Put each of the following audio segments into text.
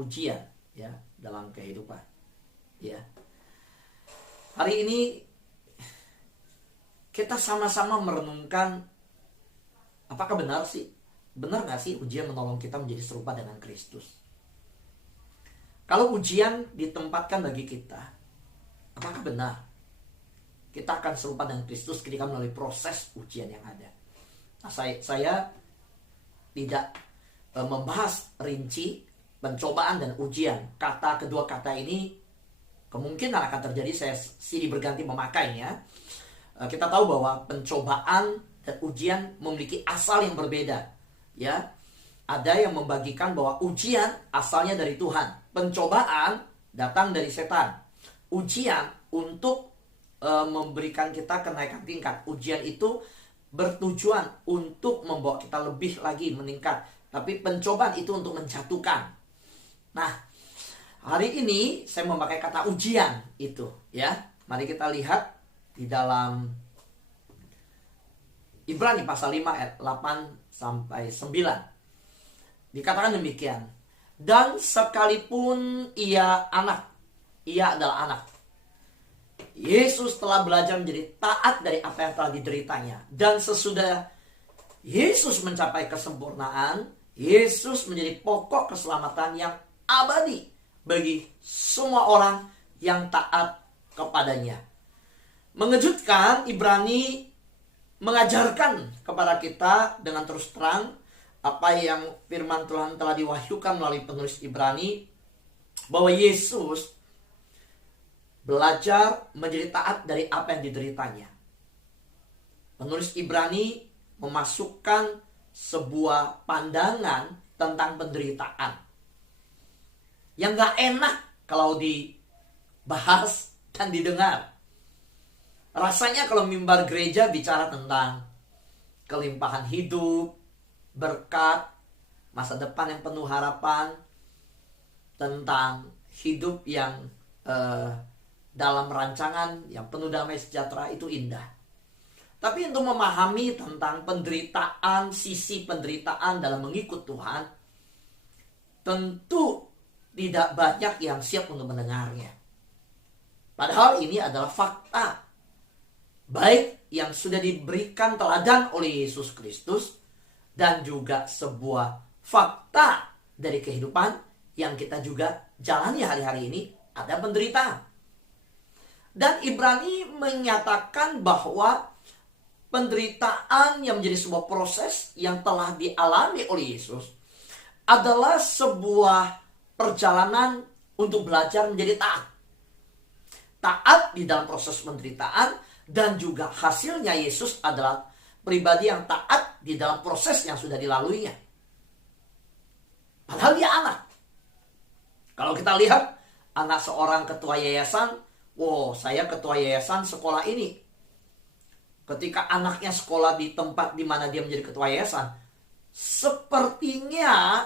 ujian ya dalam kehidupan. Ya. Hari ini kita sama-sama merenungkan, apakah benar gak sih ujian menolong kita menjadi serupa dengan Kristus? Kalau ujian ditempatkan bagi kita, apakah benar kita akan serupa dengan Kristus ketika melalui proses ujian yang ada? Nah, saya tidak membahas rinci pencobaan dan ujian. Kedua kata ini kemungkinan akan terjadi, saya silih berganti memakainya. Kita tahu bahwa pencobaan dan ujian memiliki asal yang berbeda. Ya, ada yang membagikan bahwa ujian asalnya dari Tuhan, pencobaan datang dari setan. Ujian untuk memberikan kita kenaikan tingkat. Ujian itu bertujuan untuk membawa kita lebih lagi meningkat, tapi pencobaan itu untuk menjatuhkan. Nah, hari ini saya memakai kata ujian itu, ya. Mari kita lihat di dalam Ibrani pasal 5 ayat 8 sampai 9. Dikatakan demikian. Dan sekalipun ia adalah anak, Yesus telah belajar menjadi taat dari apa yang telah dideritanya. Dan sesudah Yesus mencapai kesempurnaan, Yesus menjadi pokok keselamatan yang abadi bagi semua orang yang taat kepadanya. Mengejutkan, Ibrani mengajarkan kepada kita dengan terus terang apa yang firman Tuhan telah diwahyukan melalui penulis Ibrani, bahwa Yesus belajar menjadi taat dari apa yang dideritanya. Penulis Ibrani memasukkan sebuah pandangan tentang penderitaan yang gak enak kalau dibahas dan didengar. Rasanya kalau mimbar gereja bicara tentang kelimpahan hidup, berkat, masa depan yang penuh harapan, tentang hidup yang dalam rancangan yang penuh damai sejahtera, itu indah. Tapi untuk memahami tentang penderitaan, sisi penderitaan dalam mengikut Tuhan, tentu tidak banyak yang siap untuk mendengarnya. Padahal ini adalah fakta, baik yang sudah diberikan teladan oleh Yesus Kristus, dan juga sebuah fakta dari kehidupan yang kita juga jalani hari-hari ini, ada penderitaan. Dan Ibrani menyatakan bahwa penderitaan yang menjadi sebuah proses yang telah dialami oleh Yesus adalah sebuah perjalanan untuk belajar menjadi taat. Taat di dalam proses penderitaan, dan juga hasilnya Yesus adalah pribadi yang taat di dalam proses yang sudah dilaluinya. Padahal dia anak. Kalau kita lihat anak seorang ketua yayasan, saya ketua yayasan sekolah ini. Ketika anaknya sekolah di tempat di mana dia menjadi ketua yayasan, sepertinya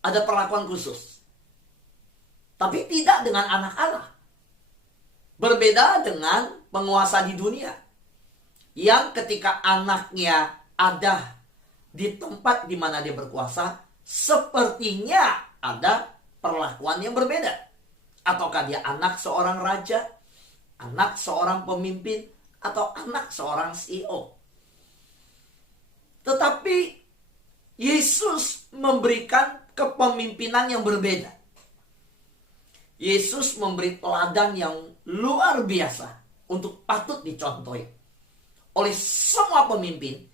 ada perlakuan khusus. Tapi tidak dengan anak Allah. Berbeda dengan penguasa di dunia, yang ketika anaknya ada di tempat di mana dia berkuasa, sepertinya ada perlakuan yang berbeda. Ataukah dia anak seorang raja, anak seorang pemimpin, atau anak seorang CEO. Tetapi Yesus memberikan kepemimpinan yang berbeda. Yesus memberi teladan yang luar biasa untuk patut dicontohi oleh semua pemimpin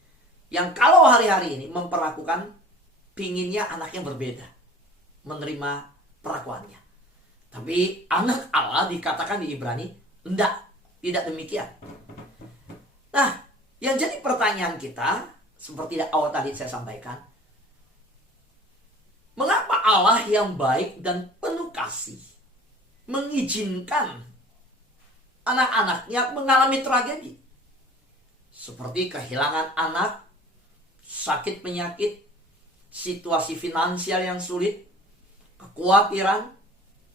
yang kalau hari-hari ini memperlakukan pinginnya anaknya berbeda, menerima perlakuannya. Tapi anak Allah dikatakan di Ibrani, tidak demikian. Nah, yang jadi pertanyaan kita, seperti awal tadi saya sampaikan, mengapa Allah yang baik dan penuh kasih mengizinkan anak-anaknya mengalami tragedi? Seperti kehilangan anak, sakit penyakit, situasi finansial yang sulit, kekhawatiran,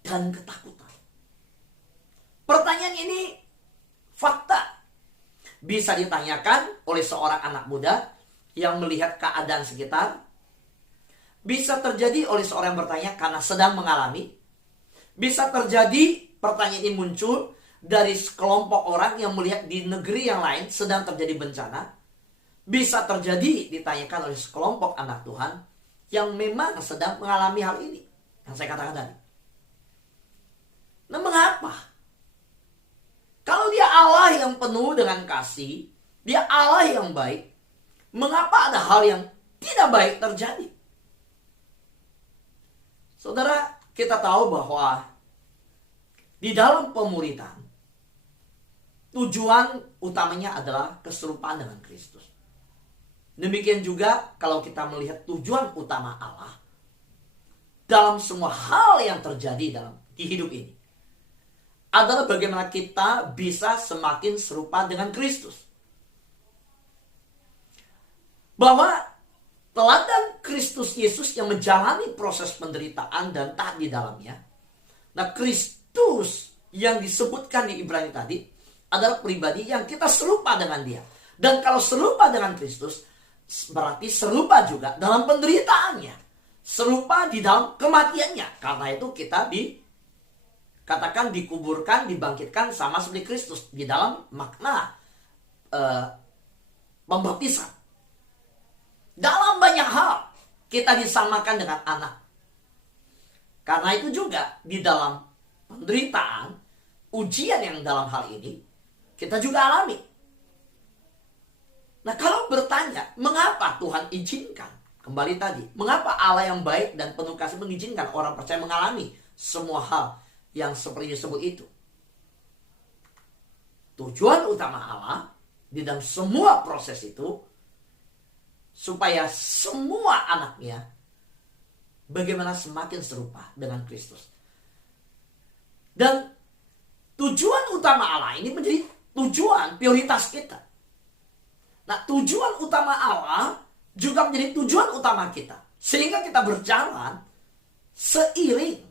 dan ketakutan. Pertanyaan ini fakta. Bisa ditanyakan oleh seorang anak muda yang melihat keadaan sekitar, Bisa terjadi oleh seorang yang bertanya karena sedang mengalami. Bisa terjadi pertanyaan ini muncul dari sekelompok orang yang melihat di negeri yang lain sedang terjadi bencana. Bisa terjadi ditanyakan oleh sekelompok anak Tuhan yang memang sedang mengalami hal ini yang saya katakan tadi. Nah, mengapa? Kalau dia Allah yang penuh dengan kasih, dia Allah yang baik, mengapa ada hal yang tidak baik terjadi? Saudara, kita tahu bahwa di dalam pemuridan, tujuan utamanya adalah keserupaan dengan Kristus. Demikian juga kalau kita melihat tujuan utama Allah dalam semua hal yang terjadi dalam hidup ini adalah bagaimana kita bisa semakin serupa dengan Kristus. Bahwa teladan Kristus Yesus yang menjalani proses penderitaan dan taat di dalamnya. Nah, Kristus yang disebutkan di Ibrani tadi adalah pribadi yang kita serupa dengan dia. Dan kalau serupa dengan Kristus, berarti serupa juga dalam penderitaannya. Serupa di dalam kematiannya. Karena itu kita dikatakan dikuburkan, dibangkitkan sama seperti Kristus. Di dalam makna pembaptisan. Dalam banyak hal kita disamakan dengan anak. Karena itu juga di dalam penderitaan, ujian yang dalam hal ini kita juga alami. Nah, kalau bertanya, mengapa Tuhan izinkan? Kembali tadi, mengapa Allah yang baik dan penuh kasih mengizinkan orang percaya mengalami semua hal yang seperti disebut itu? Tujuan utama Allah di dalam semua proses itu supaya semua anaknya bagaimana semakin serupa dengan Kristus. Dan tujuan utama Allah ini menjadi tujuan prioritas kita. Nah, tujuan utama Allah juga menjadi tujuan utama kita. Sehingga kita berjalan seiring,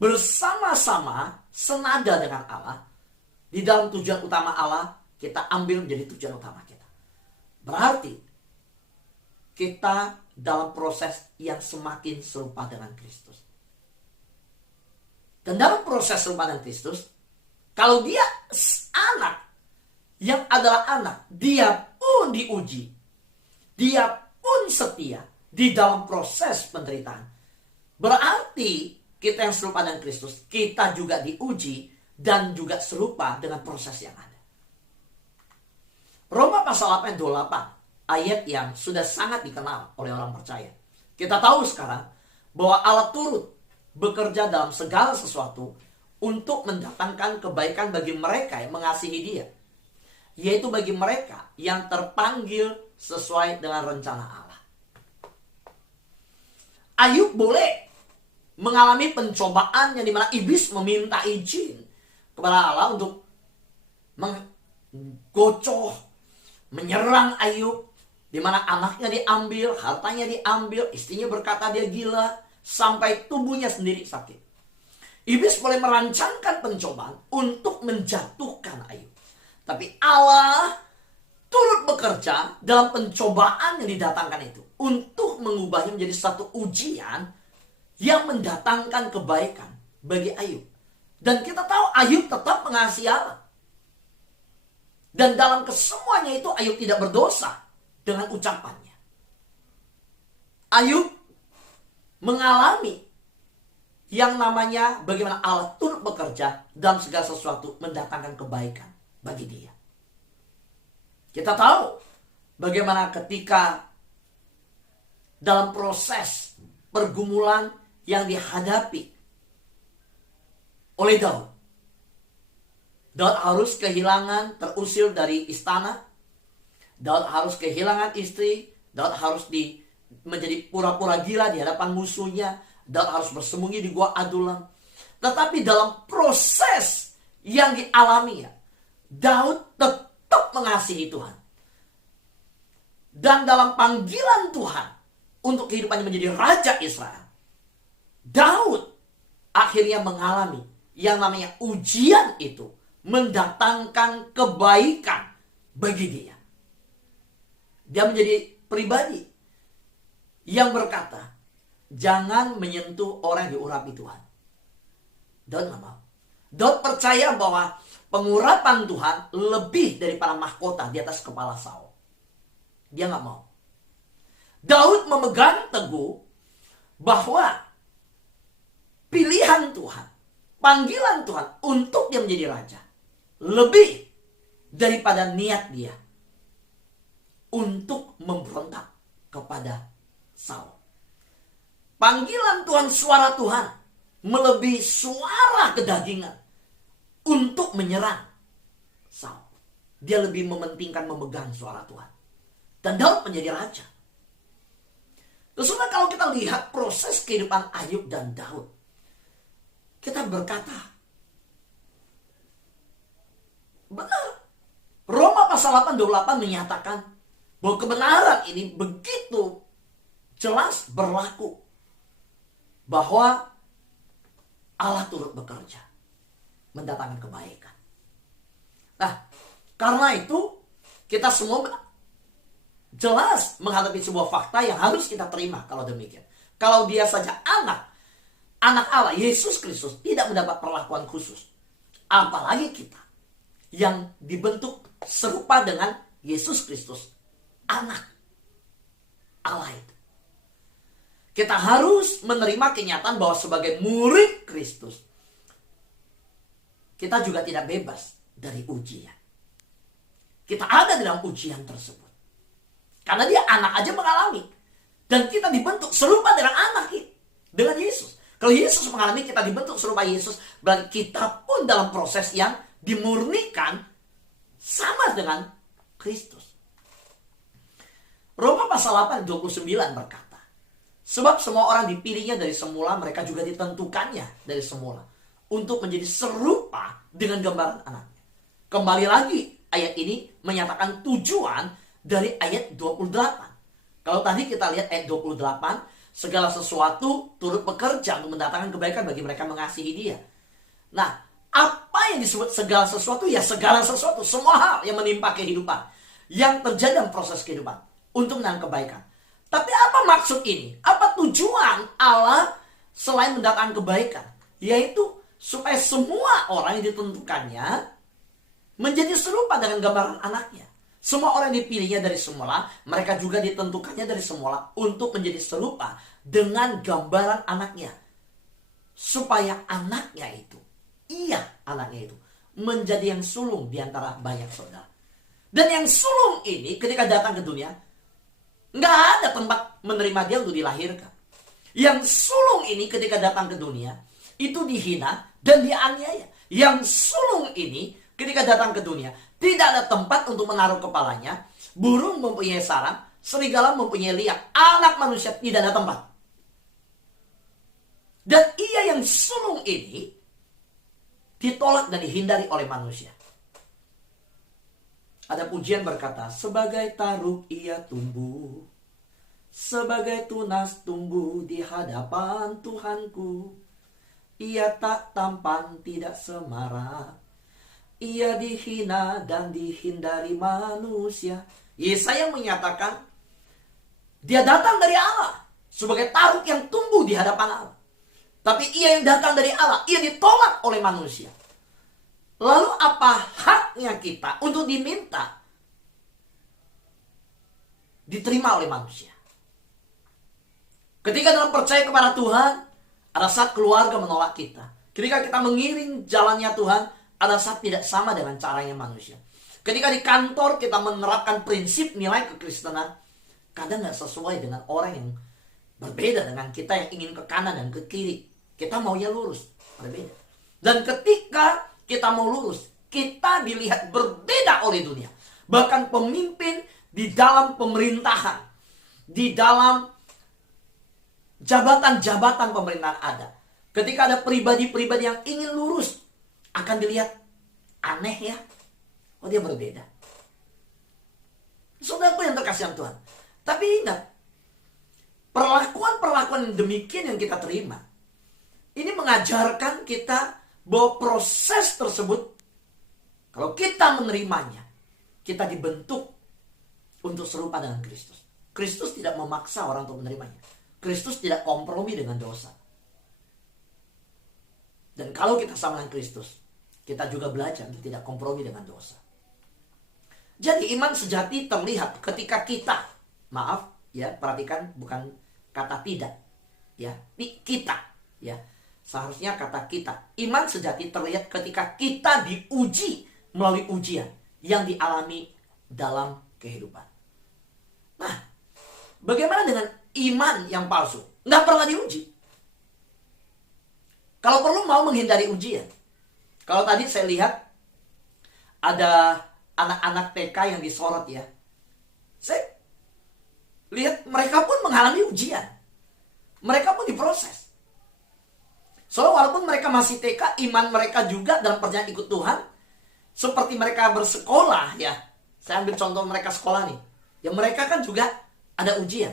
bersama-sama, senada dengan Allah. Di dalam tujuan utama Allah, kita ambil menjadi tujuan utama kita. Berarti kita dalam proses yang semakin serupa dengan Kristus. Dan dalam proses serupa dengan Kristus, kalau dia anak yang adalah anak, dia pun diuji. Dia pun setia di dalam proses penderitaan. Berarti kita yang serupa dengan Kristus, kita juga diuji dan juga serupa dengan proses yang ada. Roma pasal 8 ayat 28. Ayat yang sudah sangat dikenal oleh orang percaya. Kita tahu sekarang bahwa Allah turut bekerja dalam segala sesuatu untuk mendatangkan kebaikan bagi mereka yang mengasihi Dia, yaitu bagi mereka yang terpanggil sesuai dengan rencana Allah. Ayub boleh mengalami pencobaan yang dimana iblis meminta izin kepada Allah untuk menggocoh, menyerang Ayub, di mana anaknya diambil, hartanya diambil, istrinya berkata dia gila, sampai tubuhnya sendiri sakit. Iblis boleh merancangkan pencobaan untuk menjatuhkan Ayub. Tapi Allah turut bekerja dalam pencobaan yang didatangkan itu untuk mengubahnya menjadi satu ujian yang mendatangkan kebaikan bagi Ayub. Dan kita tahu Ayub tetap mengasihi Allah. Dan dalam kesemuanya itu Ayub tidak berdosa dengan ucapannya. Ayub mengalami yang namanya bagaimana Allah turut bekerja dalam segala sesuatu mendatangkan kebaikan bagi dia. Kita tahu bagaimana ketika dalam proses pergumulan yang dihadapi oleh Daud. Daud harus kehilangan, terusir dari istana. Daud harus kehilangan istri. Daud harus menjadi pura-pura gila di hadapan musuhnya. Daud harus bersembunyi di gua Adulam. Tetapi dalam proses yang dialaminya, Daud tetap mengasihi Tuhan. Dan dalam panggilan Tuhan untuk kehidupannya menjadi Raja Israel, Daud akhirnya mengalami yang namanya ujian itu mendatangkan kebaikan bagi dia. Dia menjadi pribadi yang berkata, jangan menyentuh orang yang diurapi Tuhan. Daud gak mau. Daud percaya bahwa pengurapan Tuhan lebih daripada mahkota di atas kepala Saul. Dia gak mau. Daud memegang teguh bahwa pilihan Tuhan, panggilan Tuhan untuk dia menjadi raja lebih daripada niat dia untuk memberontak kepada Saul. Panggilan Tuhan, suara Tuhan melebihi suara kedagingan untuk menyerang Saul. Dia lebih mementingkan memegang suara Tuhan. Dan Daud menjadi raja. Terus kalau kita lihat proses kehidupan Ayub dan Daud, kita berkata, benar. Roma pasal 8:28 menyatakan bahwa kebenaran ini begitu jelas berlaku. Bahwa Allah turut bekerja mendatangkan kebaikan. Nah, karena itu kita semua jelas menghadapi sebuah fakta yang harus kita terima kalau demikian. Kalau dia saja anak Allah, Yesus Kristus tidak mendapat perlakuan khusus. Apalagi kita yang dibentuk serupa dengan Yesus Kristus, anak Allah itu. Kita harus menerima kenyataan bahwa sebagai murid Kristus, kita juga tidak bebas dari ujian. Kita ada dalam ujian tersebut. Karena dia anak aja mengalami. Dan kita dibentuk serupa dengan anak, dengan Yesus. Kalau Yesus mengalami, kita dibentuk serupa Yesus, berarti kita pun dalam proses yang dimurnikan sama dengan Kristus. Roma pasal 8:29 berkata, sebab semua orang dipilihnya dari semula, mereka juga ditentukannya dari semula untuk menjadi serupa dengan gambaran anaknya. Kembali lagi, ayat ini menyatakan tujuan dari ayat 28. Kalau tadi kita lihat ayat 28, segala sesuatu turut bekerja untuk mendatangkan kebaikan bagi mereka mengasihi dia. Nah, apa yang disebut segala sesuatu? Ya segala sesuatu, semua hal yang menimpa kehidupan, yang terjadi dalam proses kehidupan untuk mendatangkan kebaikan. Tapi apa maksud ini? Apa tujuan Allah selain mendatangkan kebaikan? Yaitu supaya semua orang yang ditentukannya menjadi serupa dengan gambaran anaknya. Semua orang yang dipilihnya dari semula, mereka juga ditentukannya dari semula untuk menjadi serupa dengan gambaran anaknya. Supaya anaknya itu, anaknya itu, menjadi yang sulung di antara banyak saudara. Dan yang sulung ini ketika datang ke dunia, nggak ada tempat menerima dia untuk dilahirkan. Yang sulung ini ketika datang ke dunia, itu dihina dan dianiaya. Yang sulung ini ketika datang ke dunia, tidak ada tempat untuk menaruh kepalanya. Burung mempunyai sarang, serigala mempunyai liang. Anak manusia tidak ada tempat. Dan ia yang sulung ini ditolak dan dihindari oleh manusia. Ada pujian berkata, sebagai taruk ia tumbuh, sebagai tunas tumbuh di hadapan Tuhanku. Ia tak tampan, tidak semarak. Ia dihina dan dihindari manusia. Yesaya menyatakan, dia datang dari Allah sebagai taruk yang tumbuh di hadapan Allah. Tapi ia yang datang dari Allah, ia ditolak oleh manusia. Lalu apa haknya kita untuk diminta diterima oleh manusia? Ketika dalam percaya kepada Tuhan, ada saat keluarga menolak kita. Ketika kita mengiring jalannya Tuhan, ada saat tidak sama dengan caranya manusia. Ketika di kantor kita menerapkan prinsip nilai kekristenan, kadang gak sesuai dengan orang yang berbeda dengan kita yang ingin ke kanan dan ke kiri. Kita maunya lurus, berbeda. Dan ketika kita mau lurus, kita dilihat berbeda oleh dunia. Bahkan pemimpin di dalam pemerintahan, di dalam jabatan-jabatan pemerintahan ada. Ketika ada pribadi-pribadi yang ingin lurus, akan dilihat aneh ya. Oh, dia berbeda. Saudaraku yang terkasih Tuhan. Tapi ingat, perlakuan-perlakuan yang demikian yang kita terima, ini mengajarkan kita bahwa proses tersebut, kalau kita menerimanya, kita dibentuk untuk serupa dengan Kristus. Kristus tidak memaksa orang untuk menerimanya. Kristus tidak kompromi dengan dosa. Dan kalau kita sama dengan Kristus, kita juga belajar untuk tidak kompromi dengan dosa. Jadi iman sejati terlihat ketika kita, maaf ya, perhatikan bukan kata tidak, ya, kita, ya. Seharusnya kata kita. Iman sejati terlihat ketika kita diuji melalui ujian yang dialami dalam kehidupan. Nah, bagaimana dengan iman yang palsu? Nggak pernah diuji. Kalau perlu mau menghindari ujian. Kalau tadi saya lihat ada anak-anak TK yang disorot ya. Saya lihat mereka pun mengalami ujian. Mereka pun diproses. Soalnya walaupun mereka masih TK, iman mereka juga dalam perjalanan ikut Tuhan. Seperti mereka bersekolah ya. Saya ambil contoh mereka sekolah nih. Ya mereka kan juga ada ujian.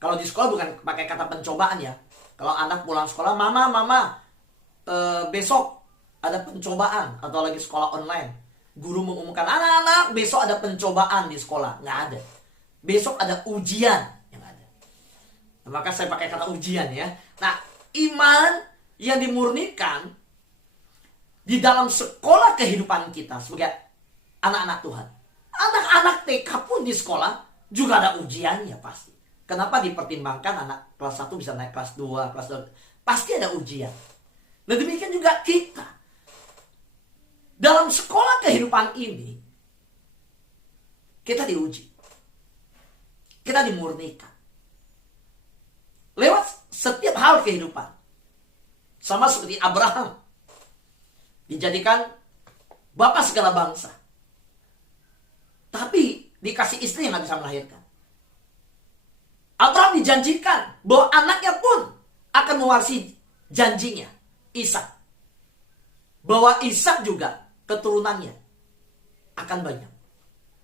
Kalau di sekolah bukan pakai kata pencobaan ya. Kalau anak pulang sekolah, mama, besok ada pencobaan. Atau lagi sekolah online, guru mengumumkan, anak-anak besok ada pencobaan di sekolah. Nggak ada. Besok ada ujian. Yang ada. Nah, maka saya pakai kata ujian ya. Nah, iman yang dimurnikan di dalam sekolah kehidupan kita sebagai anak-anak Tuhan. Anak-anak TK pun di sekolah juga ada ujiannya pasti. Kenapa dipertimbangkan anak kelas 1 bisa naik kelas 2, kelas 2? Pasti ada ujian. Nah demikian juga kita. Dalam sekolah kehidupan ini, kita diuji. Kita dimurnikan. Lewat setiap hal kehidupan. Sama seperti Abraham. Dijadikan bapak segala bangsa. Tapi dikasih istri yang gak bisa melahirkan. Abraham dijanjikan bahwa anaknya pun akan mewarisi janjinya, Ishak. Bahwa Ishak juga keturunannya akan banyak.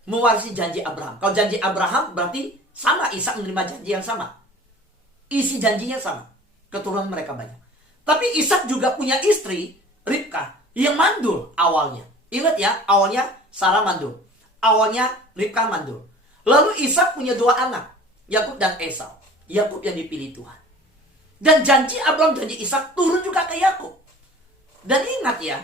Mewarisi janji Abraham. Kalau janji Abraham berarti sama, Ishak menerima janji yang sama. Isi janjinya sama. Keturunan mereka banyak. Tapi Ishak juga punya istri, Ribka, yang mandul awalnya. Ingat ya, awalnya Sarah mandul. Awalnya Ribka mandul. Lalu Ishak punya 2 anak, Yakub dan Esau. Yakub yang dipilih Tuhan. Dan janji Abraham, janji Ishak turun juga ke Yakub. Dan ingat ya,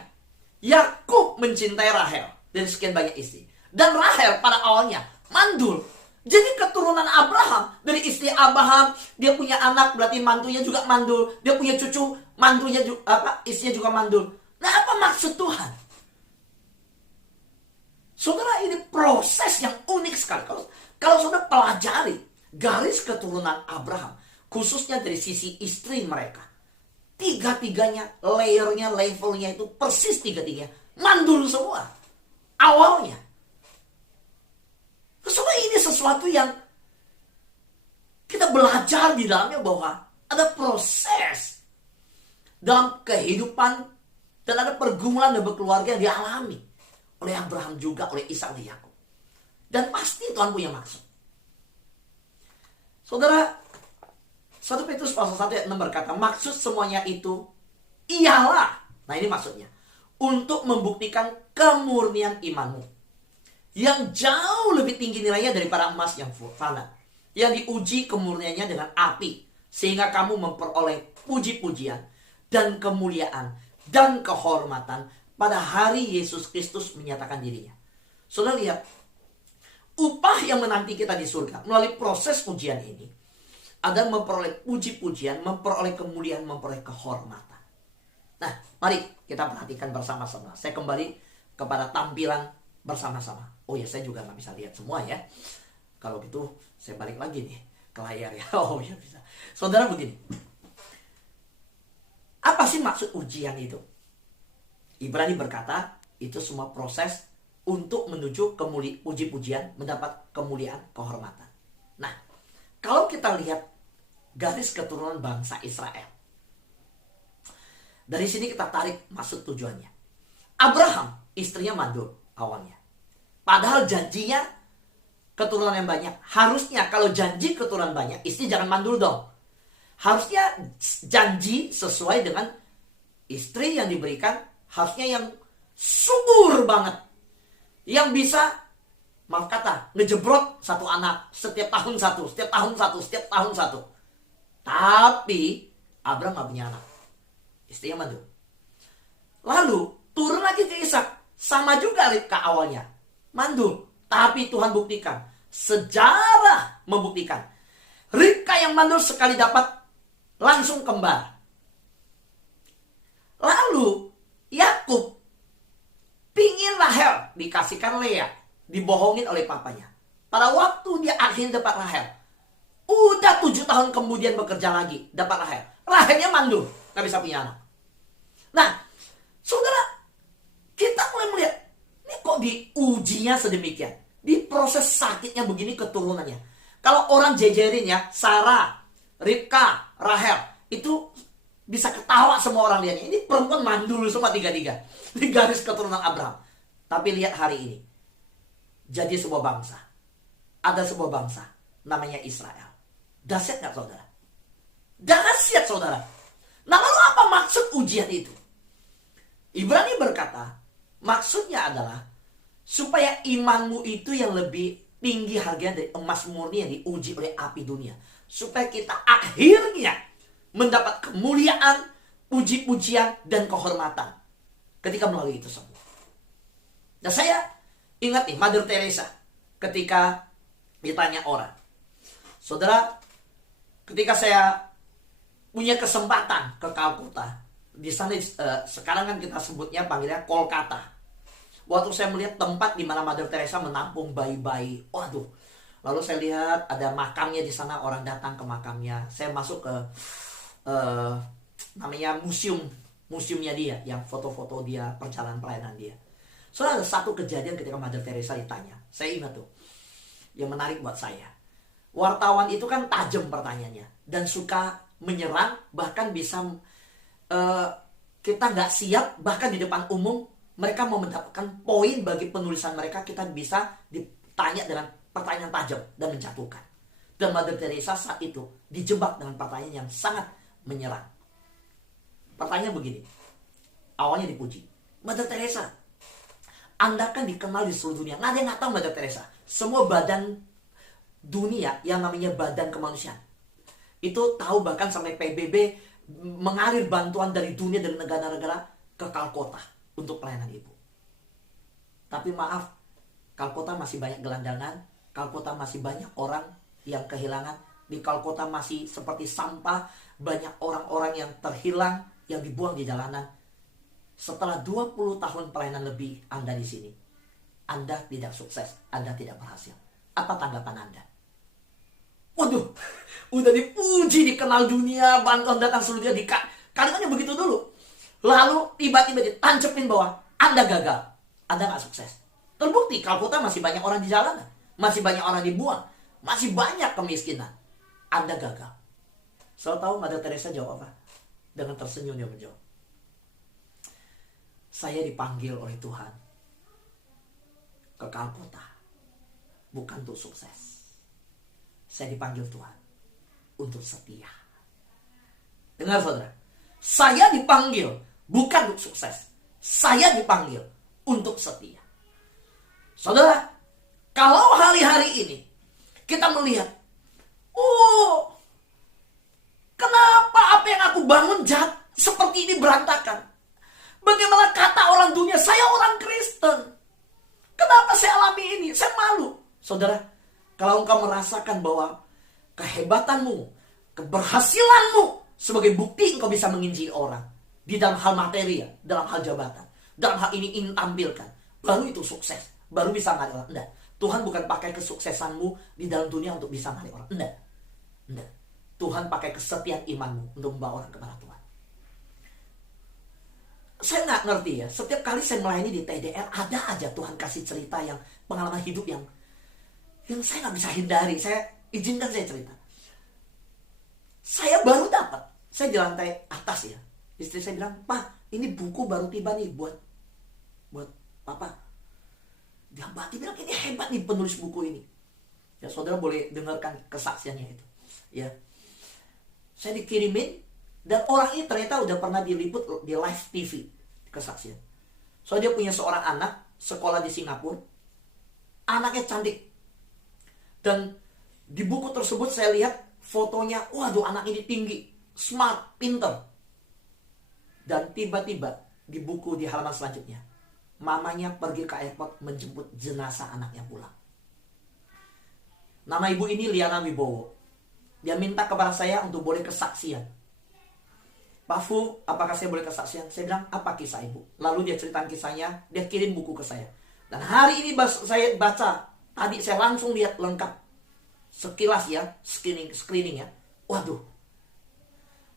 Yakub mencintai Rahel dari sekian banyak istri. Dan Rahel pada awalnya mandul. Jadi keturunan Abraham, dari istri Abraham, dia punya anak, berarti mantunya juga mandul. Dia punya cucu, mantunya juga, istrinya juga mandul. Nah, apa maksud Tuhan? Saudara, ini proses yang unik sekali. Kalau saudara pelajari garis keturunan Abraham, khususnya dari sisi istri mereka, tiga-tiganya, layernya, levelnya itu persis tiga-tiganya mandul semua awalnya. Saudara, ini sesuatu yang kita belajar di dalamnya, bahwa ada proses dalam kehidupan dan ada pergumulan dan berkeluarga yang dialami oleh Abraham juga, oleh Ishak dan Yakub. Dan pasti Tuhan punya maksud. Saudara, 1 Petrus pasal 1 ayat 6 berkata, maksud semuanya itu ialah, nah ini maksudnya, untuk membuktikan kemurnian imanmu, yang jauh lebih tinggi nilainya daripada emas yang fana, yang diuji kemurniannya dengan api, sehingga kamu memperoleh puji-pujian dan kemuliaan dan kehormatan pada hari Yesus Kristus menyatakan dirinya. Saudara lihat, upah yang menanti kita di surga melalui proses ujian ini adalah memperoleh puji-pujian, memperoleh kemuliaan, memperoleh kehormatan. Nah, mari kita perhatikan bersama-sama. Saya kembali kepada tampilan bersama-sama. Oh ya, saya juga nggak bisa lihat semua ya. Kalau gitu, saya balik lagi nih ke layar ya. Oh ya bisa. Saudara, begini. Apa sih maksud ujian itu? Ibrani berkata, itu semua proses untuk menuju puji-pujian, mendapat kemuliaan, kehormatan. Nah, kalau kita lihat garis keturunan bangsa Israel, dari sini kita tarik maksud tujuannya. Abraham, istrinya mandul awalnya. Padahal janjinya keturunan yang banyak. Harusnya kalau janji keturunan banyak, istri jangan mandul dong. Harusnya janji sesuai dengan istri yang diberikan, harusnya yang subur banget. Yang bisa, maaf kata, ngejebrot 1 anak setiap tahun 1, setiap tahun 1, setiap tahun 1. Tapi Abraham gak punya anak. Istrinya mandul. Lalu turun lagi ke Ishak. Sama juga Ribka awalnya. Mandul. Tapi Tuhan buktikan. Sejarah membuktikan. Ribka yang mandul sekali dapat langsung kembar. Lalu Yakub pingin Rahel dikasihkan Lea. Dibohongin oleh papanya. Pada waktu dia akhirnya dapat Rahel. Udah 7 tahun kemudian bekerja lagi. Dapat Rahel. Rahelnya mandul. Gak bisa punya anak. Nah, saudara, kita mulai melihat. Ini kok diujinya sedemikian. Di proses sakitnya begini keturunannya. Kalau orang jejerin ya. Sarah, Ribka, Rahel. Itu bisa ketawa semua orang lihatnya. Ini perempuan mandul semua tiga-tiga. Di garis keturunan Abraham. Tapi lihat hari ini. Jadi sebuah bangsa. Ada sebuah bangsa. Namanya Israel. Dahsyat gak saudara? Dahsyat saudara. Nah lalu apa maksud ujian itu? Ibrani berkata, maksudnya adalah supaya imanmu itu yang lebih tinggi harganya dari emas murni yang diuji oleh api dunia. Supaya kita akhirnya mendapat kemuliaan, puji-pujian, dan kehormatan ketika melalui itu semua. Nah saya ingat nih Mother Teresa ketika ditanya orang. Saudara, ketika saya punya kesempatan ke Kalkuta, di sana sekarang kan kita sebutnya panggilnya Kolkata. Waktu saya melihat tempat di mana Mother Teresa menampung bayi-bayi, waduh. Lalu saya lihat ada makamnya di sana, orang datang ke makamnya. Saya masuk ke namanya museumnya dia, yang foto-foto dia, perjalanan pelayanan dia. Soalnya ada satu kejadian ketika Mother Teresa ditanya. Saya ingat tuh, yang menarik buat saya. Wartawan itu kan tajam pertanyaannya dan suka menyerang, bahkan bisa kita nggak siap, bahkan di depan umum mereka mau mendapatkan poin bagi penulisan mereka, kita bisa ditanya dengan pertanyaan tajam dan menjatuhkan. Dan Mother Teresa saat itu dijebak dengan pertanyaan yang sangat menyerang. Pertanyaan begini, awalnya dipuji, Mother Teresa, Anda kan dikenal di seluruh dunia. Nggak ada yang nggak tahu Mother Teresa. Semua badan dunia yang namanya badan kemanusiaan itu tahu, bahkan sampai PBB mengalir bantuan dari dunia, dari negara-negara ke Kalkota untuk pelayanan ibu. Tapi maaf, Kalkota masih banyak gelandangan, Kalkota masih banyak orang yang kehilangan, di Kalkota masih seperti sampah, banyak orang-orang yang terhilang, yang dibuang di jalanan. Setelah 20 tahun pelayanan lebih Anda di sini, Anda tidak sukses, Anda tidak berhasil. Apa tanggapan Anda? Waduh, udah dipuji, dikenal dunia, bantuan datang seluruh dunia, kalimatnya begitu dulu. Lalu tiba-tiba ditancepin bahwa Anda gagal, Anda gak sukses. Terbukti Kalkuta masih banyak orang di jalanan, masih banyak orang dibuang, masih banyak kemiskinan. Anda gagal. Selalu tahu Mother Teresa jawab apa? Dengan tersenyum dia menjawab, saya dipanggil oleh Tuhan ke Kalkuta bukan untuk sukses. Saya dipanggil Tuhan untuk setia. Dengar saudara, saya dipanggil bukan untuk sukses. Saya dipanggil untuk setia. Saudara, kalau hari-hari ini kita melihat, oh, kenapa apa yang aku bangun seperti ini berantakan? Bagaimana kata orang dunia, saya orang Kristen. Kenapa saya alami ini? Saya malu. Saudara, kalau engkau merasakan bahwa kehebatanmu, keberhasilanmu sebagai bukti engkau bisa menginjili orang di dalam hal materi, dalam hal jabatan, dalam hal ini ingin tampilkan, baru itu sukses, baru bisa ngalir orang. Enggak. Tuhan bukan pakai kesuksesanmu di dalam dunia untuk bisa ngalir orang. Enggak. Enggak. Tuhan pakai kesetiaan imanmu untuk membawa orang kepada Tuhan. Saya nggak ngerti ya, setiap kali saya melayani di TDR, ada aja Tuhan kasih cerita yang pengalaman hidup yang saya nggak bisa hindari. Saya izinkan saya cerita. Saya baru dapat, saya di lantai atas ya, istri saya bilang, Pak, ini buku baru tiba nih buat Papa. Dia bilang, ini hebat nih penulis buku ini. Ya saudara boleh dengarkan kesaksiannya itu. Ya, saya dikirimin, dan orang ini ternyata udah pernah diliput di live TV kesaksian. Soalnya dia punya seorang anak sekolah di Singapura, anaknya cantik. Dan di buku tersebut saya lihat fotonya, waduh anak ini tinggi, smart, pinter. Dan tiba-tiba di buku di halaman selanjutnya, mamanya pergi ke airport menjemput jenazah anaknya pulang. Nama ibu ini Liana Wibowo. Dia minta kepada saya untuk boleh kesaksian. Pak Fu, apakah saya boleh kesaksian? Saya bilang, apa kisah ibu? Lalu dia ceritakan kisahnya, dia kirim buku ke saya. Dan hari ini saya baca, tadi saya langsung lihat lengkap. Sekilas ya, screening ya. Waduh,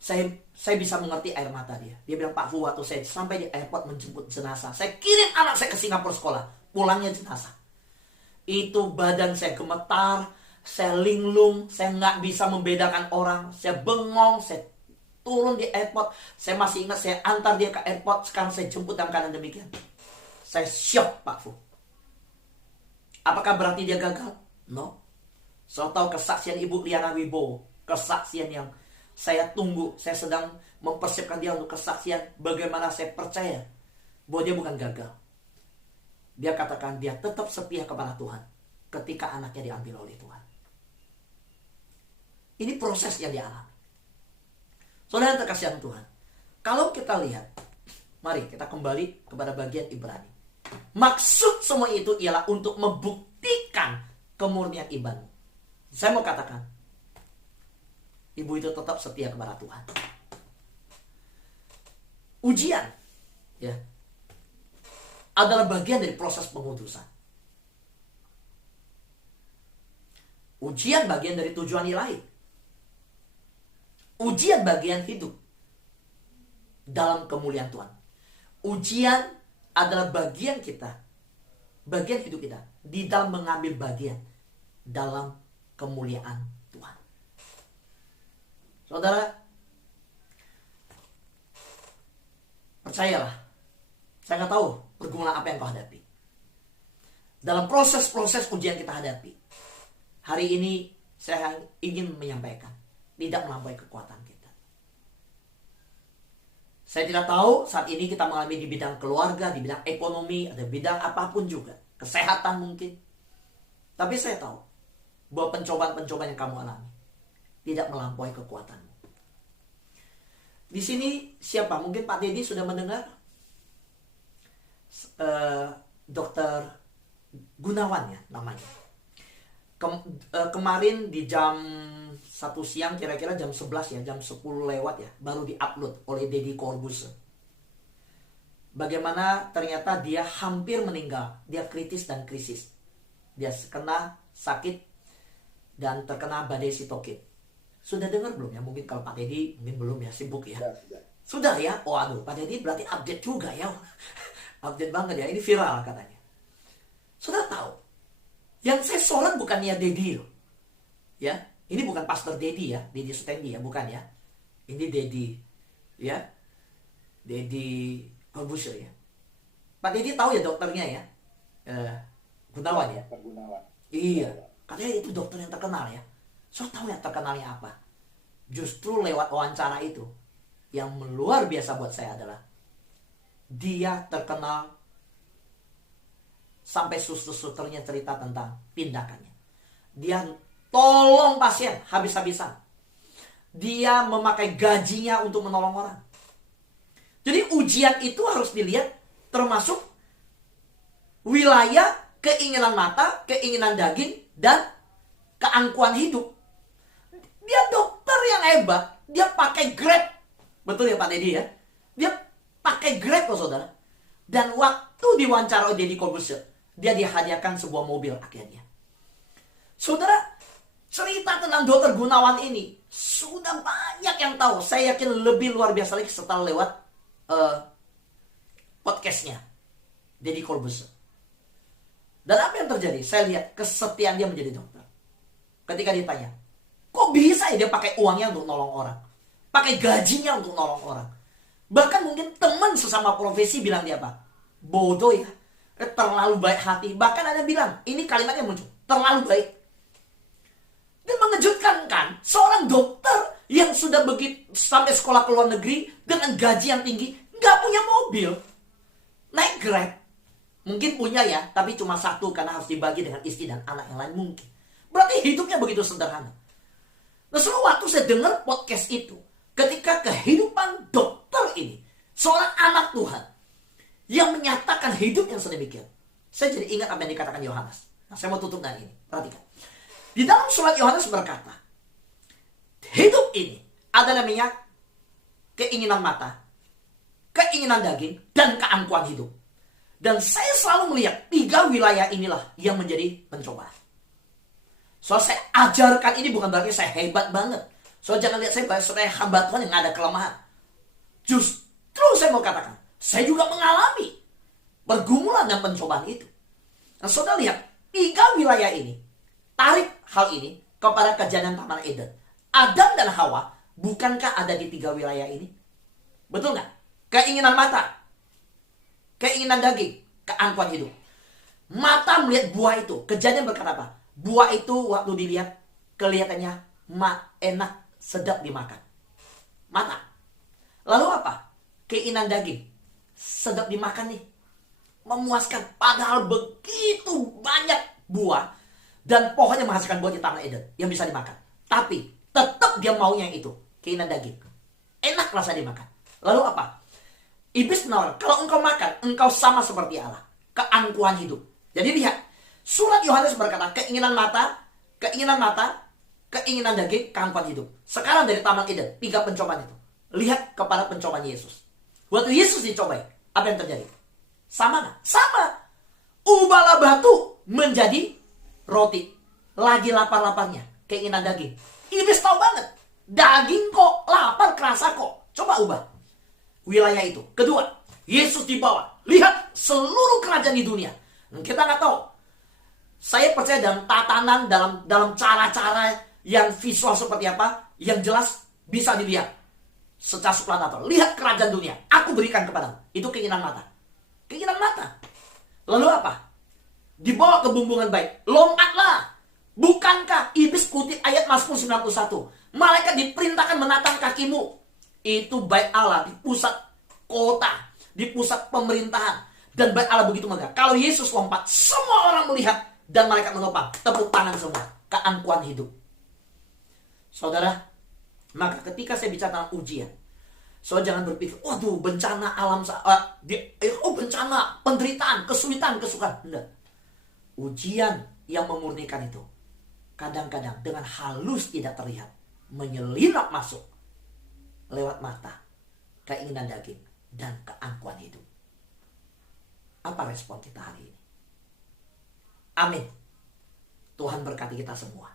saya bisa mengerti air mata dia. Dia bilang, Pak Fu, waktu saya sampai di airport menjemput jenazah, saya kirim anak saya ke Singapura sekolah, pulangnya jenazah. Itu badan saya gemetar, saya linglung, saya nggak bisa membedakan orang, saya bengong, saya turun di airport. Saya masih ingat saya antar dia ke airport, sekarang saya jemput dalam keadaan demikian. Saya syok, Pak Fu. Apakah berarti dia gagal? No. Saya tahu kesaksian Ibu Liana Wibowo, kesaksian yang saya tunggu. Saya sedang mempersiapkan dia untuk kesaksian bagaimana saya percaya bahwa dia bukan gagal. Dia katakan dia tetap setia kepada Tuhan ketika anaknya diambil oleh Tuhan. Ini proses yang dialami. Saudara yang terkasihan Tuhan, kalau kita lihat, mari kita kembali kepada bagian Ibrani. Maksud semua itu ialah untuk membuktikan kemurnian imanmu. Saya mau katakan, ibu itu tetap setia kepada Tuhan. Ujian, ya, adalah bagian dari proses pengudusan. Ujian bagian dari tujuan ilahi. Ujian bagian hidup dalam kemuliaan Tuhan. Ujian adalah bagian kita, bagian hidup kita di dalam mengambil bagian dalam kemuliaan Tuhan. Saudara, percayalah, saya nggak tahu pergumulan apa yang kau hadapi. Dalam proses-proses ujian kita hadapi, hari ini saya ingin menyampaikan, tidak melampaui kekuatan kita. Saya tidak tahu saat ini kita mengalami di bidang keluarga, di bidang ekonomi, atau bidang apapun juga. Kesehatan mungkin. Tapi saya tahu bahwa pencobaan-pencobaan yang kamu alami tidak melampaui kekuatanmu. Di sini siapa? Mungkin Pak Dedi sudah mendengar Dokter Gunawan ya namanya. Kemarin di jam 1 siang, kira-kira jam 11 ya, jam 10 lewat ya, baru di-upload oleh Deddy Corbuzier. Bagaimana ternyata dia hampir meninggal, dia kritis dan krisis. Dia kena sakit dan terkena badai sitokin. Sudah dengar belum ya? Mungkin kalau Pak Deddy mungkin belum ya, sibuk ya. Sudah ya? Oh aduh, Pak Deddy berarti update juga ya. Update banget ya, ini viral katanya. Sudah tahu? Yang saya sholat bukannya Deddy loh. Ya, ini bukan Pastor Deddy ya, Deddy Sutendi ya, bukan ya. Ini Deddy, ya, Deddy Corbuzier ya. Pak Deddy tahu ya dokternya ya, Gunawan ya. Gunawan. Iya, katanya itu dokter yang terkenal ya. So tahu ya terkenalnya apa? Justru lewat wawancara itu, yang luar biasa buat saya adalah dia terkenal sampai suster-susternya cerita tentang tindakannya. Dia tolong pasien habis-habisan. Dia memakai gajinya untuk menolong orang. Jadi ujian itu harus dilihat termasuk wilayah keinginan mata, keinginan daging, dan keangkuhan hidup. Dia dokter yang hebat. Dia pakai Grab. Betul ya Pak Deddy ya? Dia pakai Grab loh saudara. Dan waktu diwawancara Deddy Corbuzier, dia dihadiahkan sebuah mobil akhirnya. Saudara, cerita tentang Dokter Gunawan ini sudah banyak yang tahu. Saya yakin lebih luar biasa lagi setelah lewat podcastnya Deddy Corbuzier. Dan apa yang terjadi? Saya lihat kesetiaan dia menjadi dokter. Ketika ditanya, kok bisa ya dia pakai uangnya untuk nolong orang, pakai gajinya untuk nolong orang. Bahkan mungkin teman sesama profesi bilang dia apa? Bodoh ya, terlalu baik hati. Bahkan ada bilang, ini kalimatnya muncul, terlalu baik. Dan mengejutkan kan, seorang dokter yang sudah begitu sampai sekolah ke luar negeri dengan gaji yang tinggi, nggak punya mobil, naik Grab. Mungkin punya ya, tapi cuma satu karena harus dibagi dengan istri dan anak yang lain mungkin. Berarti hidupnya begitu sederhana. Nah, selalu waktu saya dengar podcast itu, ketika kehidupan dokter ini, seorang anak Tuhan yang menyatakan hidup yang sedemikian, saya jadi ingat apa yang dikatakan Yohanes. Nah, saya mau tutup dengan ini. Perhatikan. Di dalam surat Yohanes berkata, hidup ini ada namanya keinginan mata, keinginan daging, dan keangkuhan hidup. Dan saya selalu melihat 3 wilayah inilah yang menjadi pencobaan. Soal saya ajarkan ini bukan berarti saya hebat banget. Soal jangan lihat saya hamba Tuhan yang ada kelemahan. Justru saya mau katakan, saya juga mengalami pergumulan dan pencobaan itu. Nah, saudara lihat 3 wilayah ini, tarik hal ini kepada kejadian Taman Eden. Adam dan Hawa bukankah ada di 3 wilayah ini? Betul nggak? Keinginan mata, keinginan daging, keangkuhan hidup. Mata melihat buah itu. Kejadian berkata apa? Buah itu waktu dilihat, kelihatannya enak, sedap dimakan. Mata. Lalu apa? Keinginan daging. Sedap dimakan nih. Memuaskan. Padahal begitu banyak buah. Dan pohonnya menghasilkan buah di Taman Eden yang bisa dimakan. Tapi tetap dia maunya yang itu. Keinginan daging. Enak rasa dimakan. Lalu apa? Iblis menawarkan, kalau engkau makan, engkau sama seperti Allah. Keangkuhan hidup. Jadi lihat, surat Yohanes berkata, keinginan mata, keinginan daging, keangkuhan hidup. Sekarang dari Taman Eden, 3 pencobaan itu. Lihat kepada pencobaan Yesus. Waktu Yesus dicobai, apa yang terjadi? Sama gak? Sama. Ubahlah batu menjadi roti. Lagi lapar-laparnya, keinginan daging. Iblis tahu banget. Daging kok, lapar, kerasa kok. Coba ubah wilayah itu. Kedua, Yesus dibawa. Lihat seluruh kerajaan di dunia. Kita nggak tahu. Saya percaya dalam tatanan, dalam cara-cara yang visual seperti apa, yang jelas bisa dilihat secara supranatural. Lihat kerajaan dunia. Aku berikan kepadamu. Itu keinginan mata. Keinginan mata. Lalu apa? Dibawa ke bumbungan baik. Lompatlah. Bukankah iblis kutip ayat Mazmur 91? Malaikat diperintahkan menatang kakimu. Itu bait Allah di pusat kota, di pusat pemerintahan. Dan bait Allah begitu megah. Kalau Yesus lompat, semua orang melihat dan malaikat menopang. Tepuk tangan semua. Keangkuhan hidup. Saudara, maka ketika saya bicara tentang ujian, saudara jangan berpikir, waduh bencana alam, bencana, penderitaan, kesulitan, kesukaan. Enggak. Ujian yang memurnikan itu kadang-kadang dengan halus tidak terlihat menyelinap masuk lewat mata, keinginan daging, dan keangkuhan hidup. Apa respon kita hari ini? Amin. Tuhan berkati kita semua.